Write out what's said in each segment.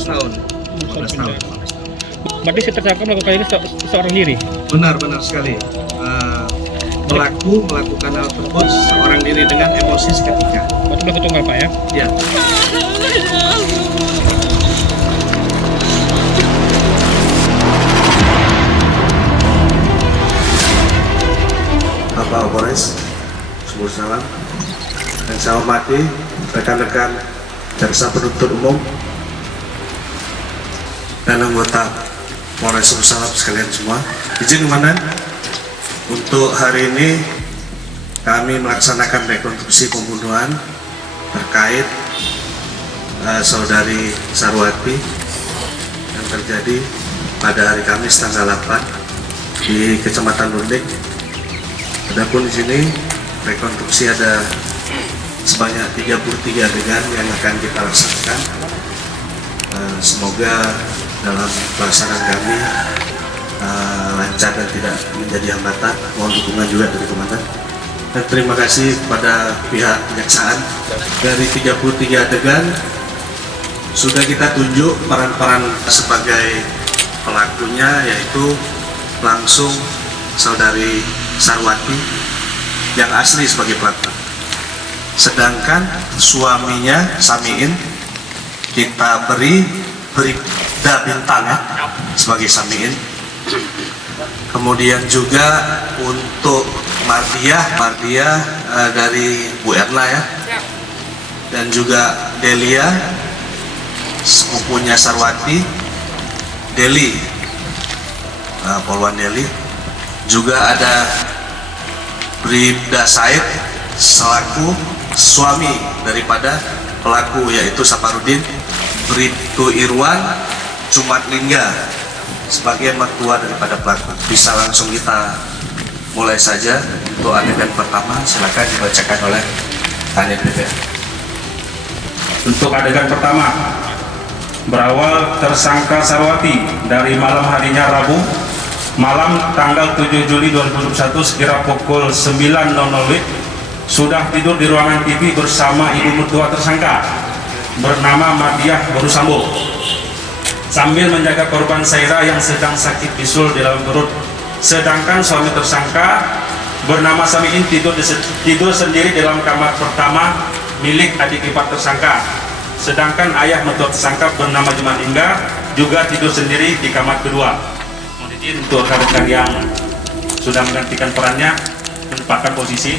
15 tahun. 15 tahun. Berarti si tersangka melakukan ini seorang diri? Benar sekali. Pelaku melakukan hal tersebut seorang diri dengan emosi seketika. Berarti pelaku tunggal Pak ya? Ya. Bapak Kapolres, Subur Salam, dan saya hormati rekan-rekan jaksa penuntut umum dan anggota Polres Subur Salam sekalian semua. Izin komandan, untuk hari ini kami melaksanakan rekonstruksi pembunuhan terkait saudari Sarwati yang terjadi pada hari Kamis tanggal 8 di Kecamatan Lundik. Adapun di sini rekonstruksi ada sebanyak 33 adegan yang akan kita laksanakan. Semoga dalam pelaksanaan kami lancar dan tidak menjadi hambatan. Mohon dukungan juga dari komandan. Dan terima kasih kepada pihak kejaksaan. Dari 33 adegan sudah kita tunjuk peran-peran sebagai pelakunya, yaitu langsung saudari Sarwati yang asli sebagai pelaku. Sedangkan suaminya Samiin kita beri bintang ya sebagai Samiin. Kemudian juga untuk Mardiah dari Bu Erna ya, dan juga Delia sepupunya Sarwati, Deli, Polwan Deli. Juga ada Bribda Said selaku suami daripada pelaku, yaitu Saparudin. Bribtu Irwan Jumatlingga sebagai mertua daripada pelaku. Bisa langsung kita mulai saja untuk adegan pertama. Silakan dibacakan oleh Kanit BPM. Untuk adegan pertama, berawal tersangka Sarwati dari malam harinya Rabu malam tanggal 7 Juli 2021 sekira pukul 9.00 sudah tidur di ruangan TV bersama ibu mertua tersangka bernama Mardiah Borusambo sambil menjaga korban Saira yang sedang sakit bisul di dalam perut. Sedangkan suami tersangka bernama Samiin tidur sendiri dalam kamar pertama milik adik ipar tersangka. Sedangkan ayah mertua tersangka bernama Jumatlingga juga tidur sendiri di kamar kedua. Untuk rekan-rekan yang sudah menggantikan perannya menempatkan posisi.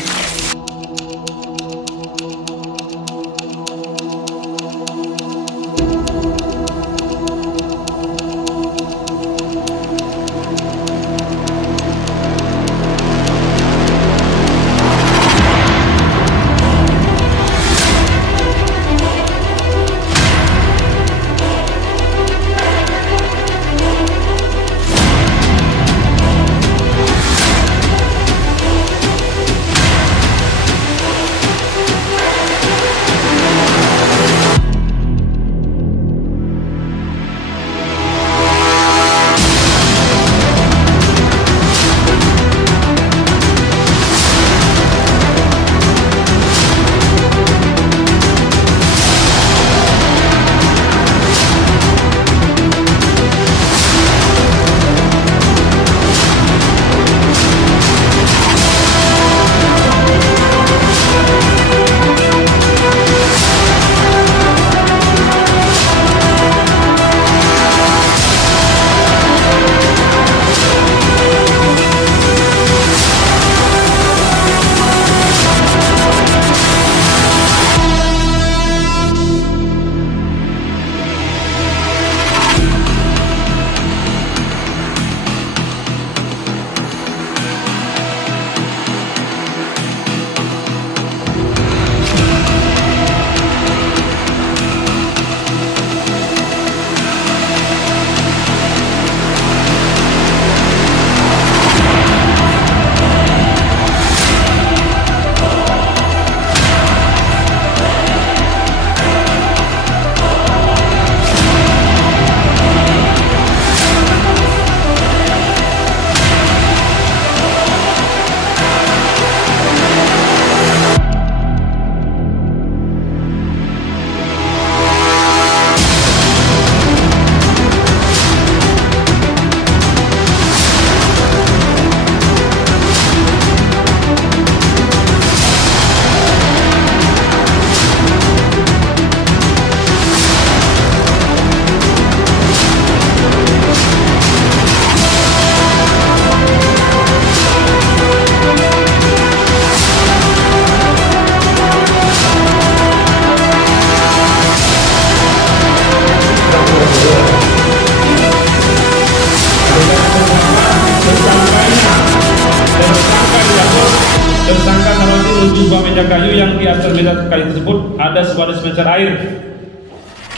meja kayu tersebut ada sebuah dispenser air,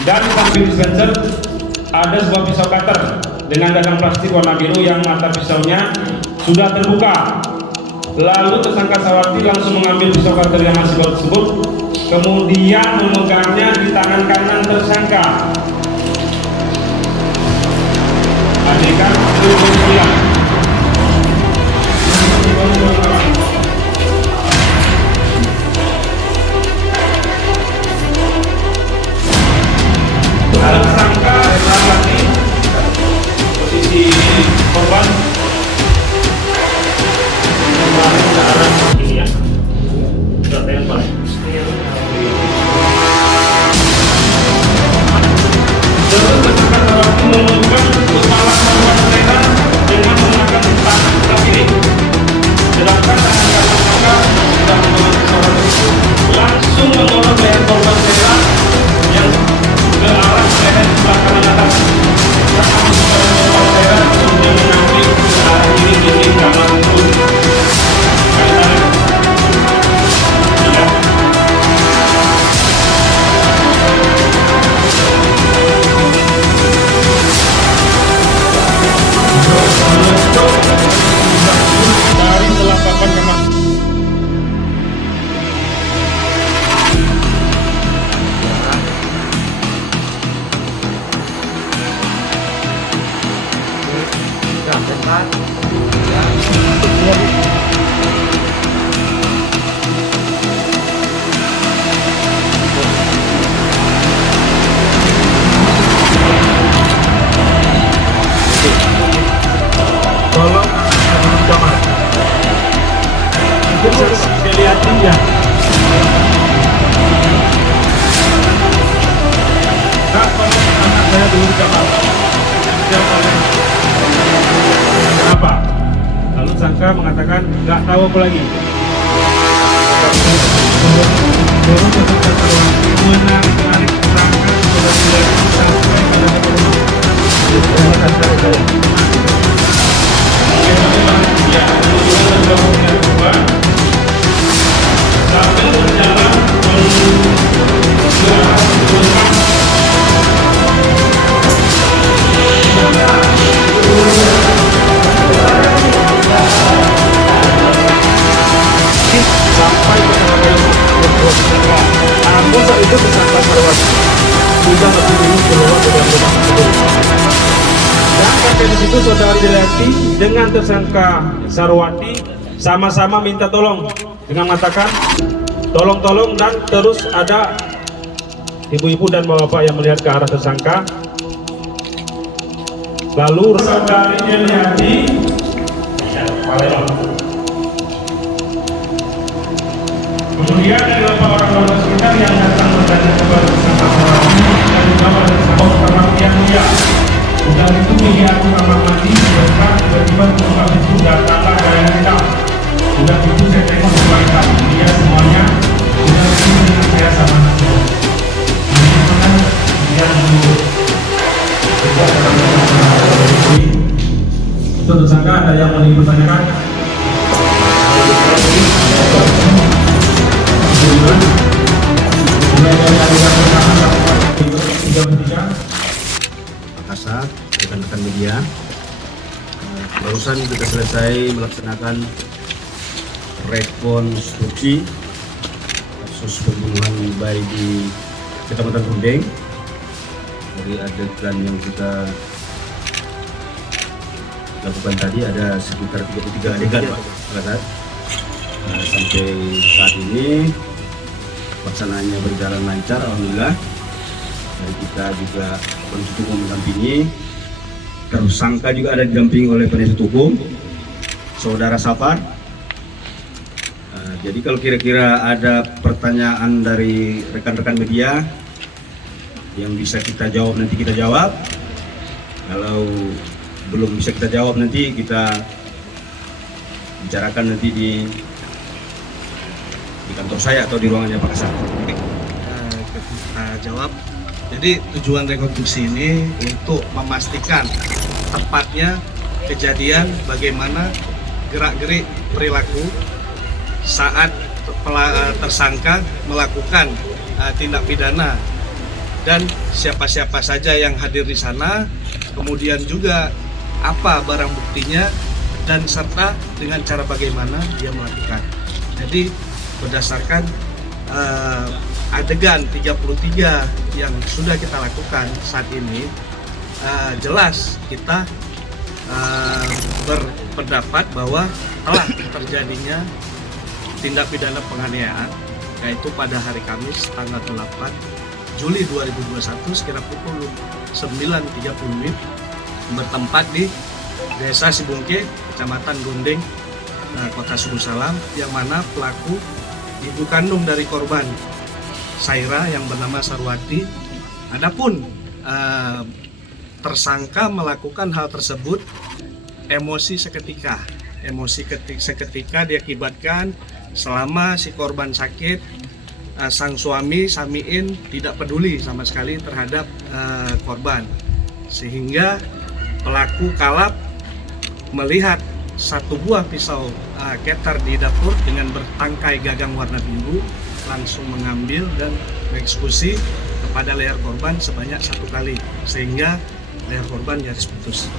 dan di samping dispenser ada sebuah pisau cutter dengan gagang plastik warna biru yang mata pisaunya sudah terbuka. Lalu tersangka Sarwati langsung mengambil pisau cutter yang masih baru tersebut, kemudian memegangnya di tangan kanan tersangka. Adegan 29. Tersangka Sarwati, posisi korban ke arah ini ya, sudah tempel. Terus tersangka Sarwati menunjukkan kepala korban mereka dengan menggunakan tangan sebelah kiri, sedangkan tangan kanan tersangka sudah menggunakan korban itu langsung mendorong leher korban mereka yang ke arah leher sebelah kanan atas. Tangan korban mereka kemudian mengambil ke arah kiri dinding kamar tersebut. Dari celah papan kamar. Tolong kamar. Lihat dia. Kak, tolong anak saya dulu di kamar. Kenapa? Lalu sangka mengatakan nggak tahu apa lagi. Menarik sangka sudah sampai pada sambil berjalan sampai ke namun saat itu tersangka Sarwati sudah lebih dulu keluar dari rumah tersebut. Dan sampai di situ saudara Delianti dengan tersangka Sarwati sama-sama minta tolong dengan mengatakan tolong, dan terus ada ibu-ibu dan bapak yang melihat ke arah tersangka. Lalu saudari Delianti kemudian ada beberapa orang sekitar yang datang bertanya kepada tersangka Sarwati dan juga pada tersangka kamar yang dia. Udah itu media aku kamar mandi, tiba-tiba buka pintu datanglah bayangan hitam. Udah itu saya tengok kebaikan dia semuanya udah itu dengan saya sama saya. Ini mana dia dulu. Untuk tersangka ada yang mau dipertanyakan? Makassar, rekan-rekan media, barusan kita selesai melaksanakan rekonstruksi kasus pembunuhan bayi di Kecamatan Rundeng. Dari adegan yang kita lakukan tadi ada sekitar 33 adegan, Pak. Sampai saat ini pelaksanaannya berjalan lancar, alhamdulillah. Dan kita juga penasihat hukum mendampingi, tersangka juga ada didampingi oleh penasihat hukum, saudara Safar. Jadi kalau kira-kira ada pertanyaan dari rekan-rekan media yang bisa kita jawab, nanti kita jawab. Kalau belum bisa kita jawab, nanti kita bicarakan nanti di kantor saya atau di ruangannya Pak Kasar. Kita jawab. Jadi tujuan rekonstruksi ini untuk memastikan tepatnya kejadian bagaimana gerak-gerik perilaku saat tersangka melakukan tindak pidana dan siapa-siapa saja yang hadir di sana, kemudian juga apa barang buktinya dan serta dengan cara bagaimana dia melakukan. Jadi berdasarkan adegan 33 yang sudah kita lakukan saat ini, jelas kita berpendapat bahwa telah terjadinya tindak pidana penganiayaan, yaitu pada hari Kamis tanggal 8 Juli 2021 sekira pukul 9.30 bertempat di Desa Sibungke, Kecamatan Gondeng, Kota Suku Salam, yang mana pelaku ibu kandung dari korban Saira yang bernama Sarwati. Adapun tersangka melakukan hal tersebut emosi seketika diakibatkan selama si korban sakit, sang suami Samiin tidak peduli sama sekali terhadap korban, sehingga pelaku kalap melihat satu buah pisau keter di dapur dengan bertangkai gagang warna biru, langsung mengambil dan mengeksekusi kepada leher korban sebanyak 1 kali, sehingga leher korban nyaris putus.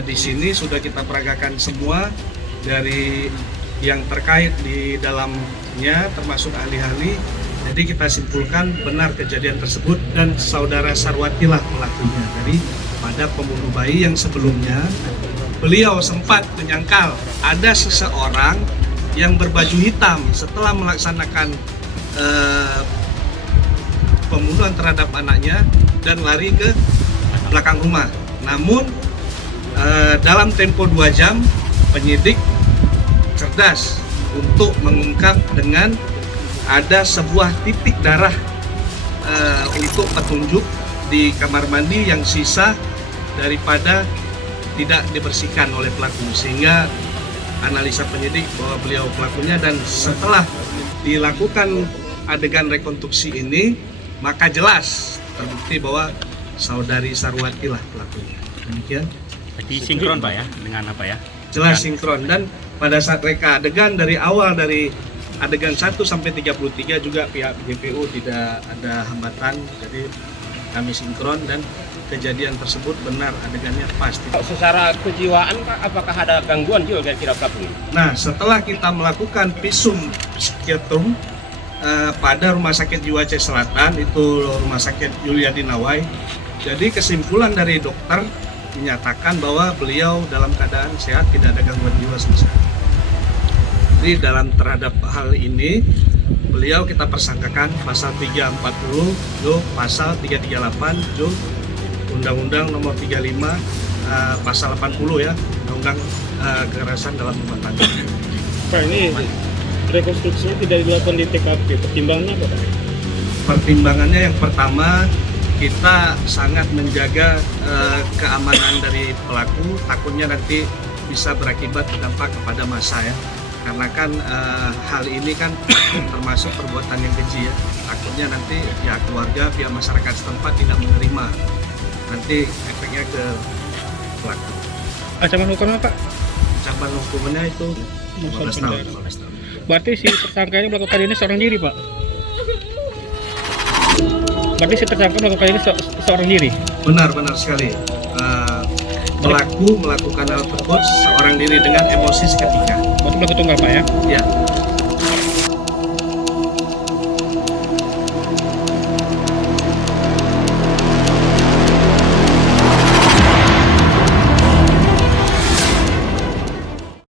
Di sini sudah kita peragakan semua dari yang terkait di dalamnya, termasuk ahli-ahli. Jadi kita simpulkan benar kejadian tersebut dan saudara Sarwati lah pelakunya. Jadi pada pembunuh bayi yang sebelumnya, beliau sempat menyangkal ada seseorang yang berbaju hitam setelah melaksanakan pembunuhan terhadap anaknya dan lari ke belakang rumah. Namun dalam tempo 2 jam penyidik cerdas untuk mengungkap dengan ada sebuah titik darah untuk petunjuk di kamar mandi yang sisa daripada tidak dibersihkan oleh pelaku, sehingga analisa penyidik bahwa beliau pelakunya. Dan setelah dilakukan adegan rekonstruksi ini, maka jelas terbukti bahwa saudari Sarwati lah pelakunya. Demikian. Jadi sinkron Pak ya dengan apa ya? Jelas sinkron, dan pada saat reka adegan dari awal dari adegan 1 sampai 33 juga pihak GPU tidak ada hambatan, jadi kami sinkron dan kejadian tersebut benar adegannya pasti. Secara kejiwaan Pak, apakah ada gangguan juga kira-kira pelaku ini? Nah, setelah kita melakukan visum psikiatrum pada Rumah Sakit Jiwa Aceh Selatan, itu Rumah Sakit Yuliadi Nawai, jadi kesimpulan dari dokter menyatakan bahwa beliau dalam keadaan sehat, tidak ada gangguan jiwa sama sekali. Jadi dalam terhadap hal ini, beliau kita persangkakan pasal 340 Jo, pasal 338 Jo, Undang-Undang Nomor 35, pasal 80 ya, Undang-Undang Kekerasan dalam Rumah Tangga. Pak, ini rekonstruksinya tidak dilakukan di TKP, pertimbangannya apa Pak? Pertimbangannya yang pertama, kita sangat menjaga keamanan dari pelaku, takutnya nanti bisa berakibat dampak kepada massa ya, karena kan hal ini kan termasuk perbuatan yang keji ya, takutnya nanti ya keluarga, pihak masyarakat setempat tidak menerima, nanti efeknya ke pelaku. Ancaman hukumnya Pak? Ancaman hukumnya itu 15 tahun. Berarti si tersangka ini melakukan ini seorang diri Pak? Berarti si tersangka melakukan ini seorang diri? Benar sekali. Pelaku melakukan hal tersebut seorang diri dengan emosi seketika. Berarti pelaku tunggal Pak ya? Ya.